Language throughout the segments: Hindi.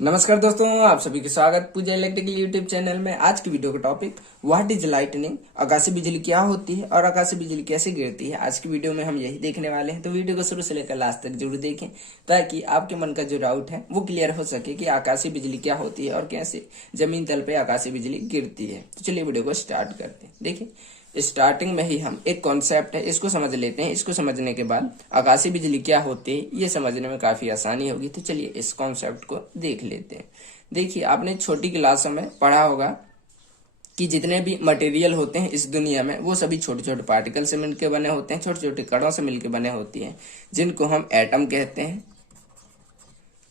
नमस्कार दोस्तों, आप सभी का स्वागत पूजा इलेक्ट्रिकल यूट्यूब चैनल में। आज की वीडियो का टॉपिक व्हाट इज लाइटनिंग, आकाशीय बिजली क्या होती है और आकाशीय बिजली कैसे गिरती है। आज की वीडियो में हम यही देखने वाले हैं, तो वीडियो को शुरू से लेकर लास्ट तक जरूर देखें ताकि आपके मन का जो डाउट है वो क्लियर हो सके कि आकाशीय बिजली क्या होती है और कैसे जमीन तल पे आकाशीय बिजली गिरती है। तो चलिए वीडियो को स्टार्ट करते हैं। देखिए, स्टार्टिंग में ही हम एक कॉन्सेप्ट है इसको समझ लेते हैं। इसको समझने के बाद आकाशीय बिजली क्या होती है ये समझने में काफी आसानी होगी। तो चलिए इस कॉन्सेप्ट को देख लेते हैं। देखिए, आपने छोटी क्लासों में पढ़ा होगा कि जितने भी मटेरियल होते हैं इस दुनिया में वो सभी छोटे छोटे पार्टिकल से मिलकर बने होते हैं, छोटे छोटे कणों से मिलकर बने होती हैं, जिनको हम एटम कहते हैं।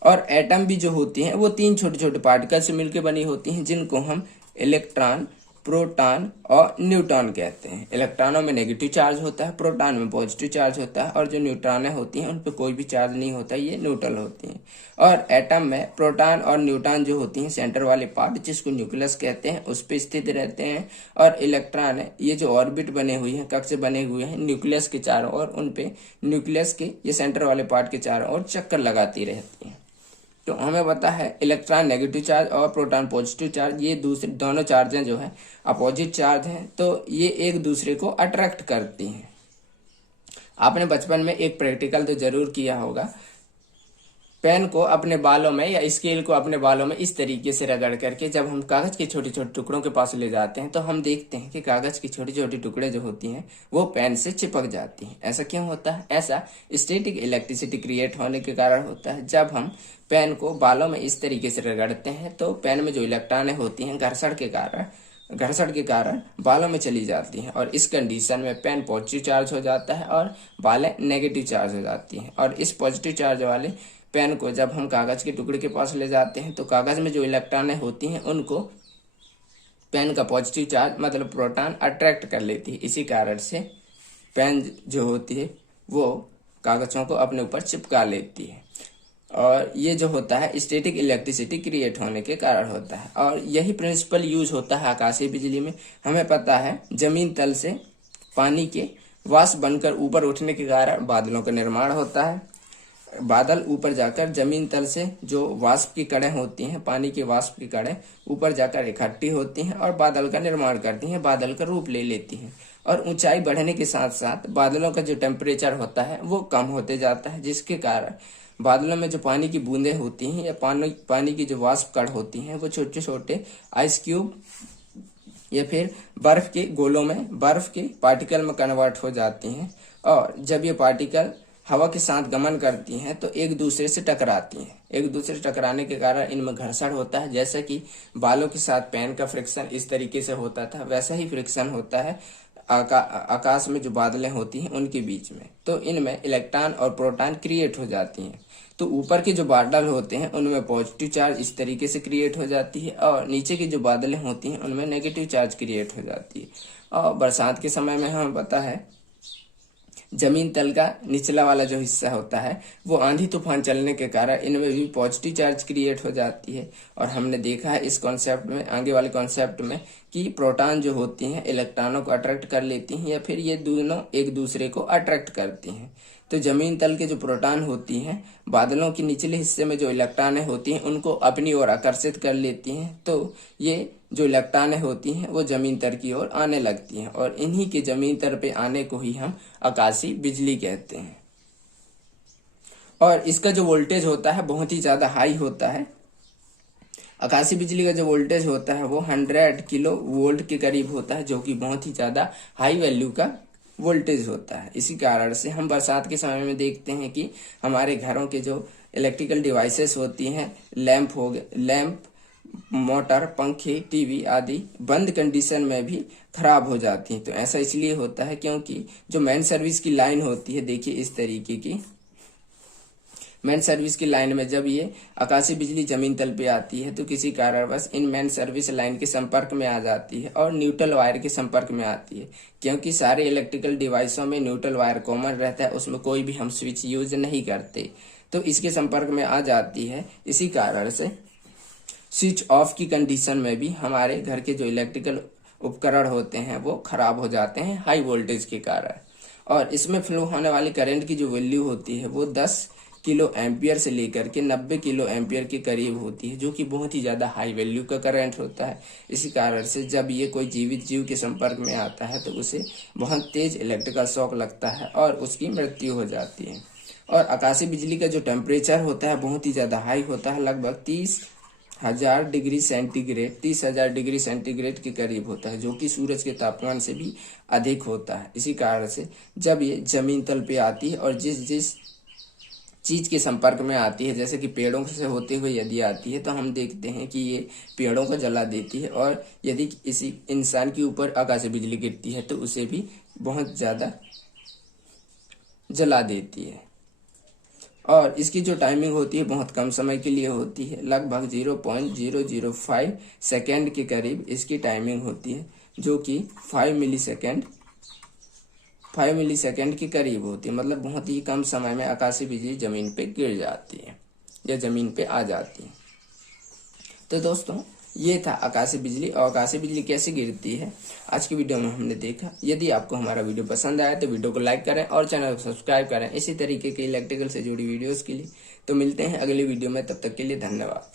और एटम भी जो होती हैं वो तीन छोटे छोटे पार्टिकल से मिलकर बनी होती हैं, जिनको हम इलेक्ट्रॉन, प्रोटॉन और न्यूट्रॉन कहते हैं। इलेक्ट्रॉनों में नेगेटिव चार्ज होता है, प्रोटॉन में पॉजिटिव चार्ज होता है, और जो न्यूट्रॉनें होती हैं उन पर कोई भी चार्ज नहीं होता, ये न्यूट्रल होती हैं। और एटम में प्रोटॉन और न्यूट्रॉन जो होती हैं सेंटर वाले पार्ट, जिसको न्यूक्लियस कहते हैं, उस पर स्थित रहते हैं। और इलेक्ट्रॉन है ये जो ऑर्बिट बने हुए हैं, कक्ष बने हुए हैं न्यूक्लियस के चारों ओर, उन पे न्यूक्लियस के ये सेंटर वाले पार्ट के चारों ओर चक्कर लगाती रहती हैं। तो हमें पता है इलेक्ट्रॉन नेगेटिव चार्ज और प्रोटॉन पॉजिटिव चार्ज, ये दूसरे दोनों चार्जें जो है अपोजिट चार्ज हैं, तो ये एक दूसरे को अट्रैक्ट करती हैं। आपने बचपन में एक प्रैक्टिकल तो जरूर किया होगा। पेन को अपने बालों में या स्केल को अपने बालों में इस तरीके से रगड़ करके जब हम कागज के छोटे छोटे टुकड़ों के पास ले जाते हैं तो हम देखते हैं कि कागज की छोटी छोटी टुकड़े जो होती हैं वो पेन से चिपक जाती हैं। ऐसा क्यों होता है? ऐसा स्टैटिक इलेक्ट्रिसिटी क्रिएट होने के कारण होता है। जब हम पेन को बालों में इस तरीके से रगड़ते हैं तो पेन में जो इलेक्ट्रॉनें होती हैं घर्षण के कारण बालों में चली जाती हैं, और इस कंडीशन में पेन पॉजिटिव चार्ज हो जाता है और बालें नेगेटिव चार्ज हो जाती हैं। और इस पॉजिटिव चार्ज वाले पेन को जब हम कागज के टुकड़े के पास ले जाते हैं तो कागज में जो इलेक्ट्रॉनें होती हैं उनको पेन का पॉजिटिव चार्ज मतलब प्रोटॉन अट्रैक्ट कर लेती है। इसी कारण से पेन जो होती है वो कागजों को अपने ऊपर चिपका लेती है, और ये जो होता है स्टैटिक इलेक्ट्रिसिटी क्रिएट होने के कारण होता है। और यही प्रिंसिपल यूज होता है आकाशीय बिजली में। हमें पता है जमीन तल से पानी के वाष्प बनकर ऊपर उठने के कारण बादलों का निर्माण होता है। बादल ऊपर जाकर जमीन तल से जो वाष्प की कणें होती हैं, पानी के वाष्प की कणें ऊपर जाकर इकट्ठी होती हैं और बादल का निर्माण करती हैं, बादल का रूप ले लेती हैं। और ऊंचाई बढ़ने के साथ साथ बादलों का जो टेम्परेचर होता है वो कम होते जाता है, जिसके कारण बादलों में जो पानी की बूंदें होती हैं या पानी की जो वाष्प कण होती हैं वो छोटे छोटे आइस क्यूब या फिर बर्फ के गोलों में, बर्फ के पार्टिकल में कन्वर्ट हो जाती हैं। और जब ये पार्टिकल हवा के साथ गमन करती हैं तो एक दूसरे से टकराती हैं। एक दूसरे से टकराने के कारण इनमें घर्षण होता है। जैसे कि बालों के साथ पेन का फ्रिक्शन इस तरीके से होता था, वैसा ही फ्रिक्शन होता है आकाश में जो बादलें होती हैं उनके बीच में। तो इनमें इलेक्ट्रॉन और प्रोटॉन क्रिएट हो जाती हैं। तो ऊपर के जो बादल होते हैं उनमें पॉजिटिव चार्ज इस तरीके से क्रिएट हो जाती है, और नीचे की जो बादलें होती हैं उनमें नेगेटिव चार्ज क्रिएट हो जाती है। और बरसात के समय में हमें पता है जमीन तल का निचला वाला जो हिस्सा होता है वो आंधी तूफान चलने के कारण इनमें भी पॉजिटिव चार्ज क्रिएट हो जाती है। और हमने देखा है इस कॉन्सेप्ट में, आगे वाले कॉन्सेप्ट में, कि प्रोटॉन जो होती हैं इलेक्ट्रॉनों को अट्रैक्ट कर लेती हैं या फिर ये दोनों एक दूसरे को अट्रैक्ट करती हैं। तो जमीन तल के जो प्रोटॉन होती हैं बादलों के निचले हिस्से में जो इलेक्ट्रॉनें होती हैं उनको अपनी ओर आकर्षित कर लेती हैं। तो ये जो इलेक्ट्रॉनें होती हैं वो जमीन तर की ओर आने लगती हैं, और इन्हीं के जमीन तर पे आने को ही हम आकाशीय बिजली कहते हैं। और इसका जो वोल्टेज होता है बहुत ही ज्यादा हाई होता है। आकाशीय बिजली का जो वोल्टेज होता है वो 100 किलो वोल्ट के करीब होता है, जो कि बहुत ही ज्यादा हाई वैल्यू का वोल्टेज होता है। इसी कारण से हम बरसात के समय में देखते हैं कि हमारे घरों के जो इलेक्ट्रिकल डिवाइसेस होती हैं, लैंप, मोटर, पंखे, टीवी आदि बंद कंडीशन में भी खराब हो जाती हैं। तो ऐसा इसलिए होता है क्योंकि जो मेन सर्विस की लाइन होती है, देखिए इस तरीके की मेन सर्विस की लाइन में जब ये आकाशीय बिजली जमीन तल पे आती है तो किसी कारणवश इन मेन सर्विस लाइन के संपर्क में आ जाती है और न्यूट्रल वायर के संपर्क में आती है। क्योंकि सारे इलेक्ट्रिकल डिवाइसों में न्यूट्रल वायर कॉमन रहता है, उसमें कोई भी हम स्विच यूज नहीं करते, तो इसके संपर्क में आ जाती है। इसी कारण से स्विच ऑफ की कंडीशन में भी हमारे घर के जो इलेक्ट्रिकल उपकरण होते हैं वो खराब हो जाते हैं हाई वोल्टेज के कारण। और इसमें फ्लो होने वाली करंट की जो वैल्यू होती है वो 10 किलो एम्पियर से लेकर के 90 किलो एम्पियर के करीब होती है, जो कि बहुत ही ज़्यादा हाई वैल्यू का करंट होता है। इसी कारण से जब ये कोई जीवित जीव के संपर्क में आता है तो उसे बहुत तेज इलेक्ट्रिकल शॉक लगता है और उसकी मृत्यु हो जाती है। और आकाशीय बिजली का जो टेम्परेचर होता है बहुत ही ज़्यादा हाई होता है, लगभग 30,000 डिग्री सेंटीग्रेड के करीब होता है, जो कि सूरज के तापमान से भी अधिक होता है। इसी कारण से जब ये जमीन तल पे आती है और जिस चीज के संपर्क में आती है, जैसे कि पेड़ों से होते हुए यदि आती है तो हम देखते हैं कि ये पेड़ों को जला देती है, और यदि किसी इंसान के ऊपर आकाशीय बिजली गिरती है तो उसे भी बहुत ज्यादा जला देती है। और इसकी जो टाइमिंग होती है बहुत कम समय के लिए होती है, लगभग 0.005 सेकेंड के करीब इसकी टाइमिंग होती है, जो कि 5 मिलीसेकेंड के करीब होती है। मतलब बहुत ही कम समय में आकाशीय बिजली जमीन पे गिर जाती है या जमीन पे आ जाती है। तो दोस्तों ये था आकाशीय बिजली, और आकाशीय बिजली कैसे गिरती है आज की वीडियो में हमने देखा। यदि आपको हमारा वीडियो पसंद आया तो वीडियो को लाइक करें और चैनल को सब्सक्राइब करें इसी तरीके के इलेक्ट्रिकल से जुड़ी वीडियोस के लिए। तो मिलते हैं अगली वीडियो में, तब तक के लिए धन्यवाद।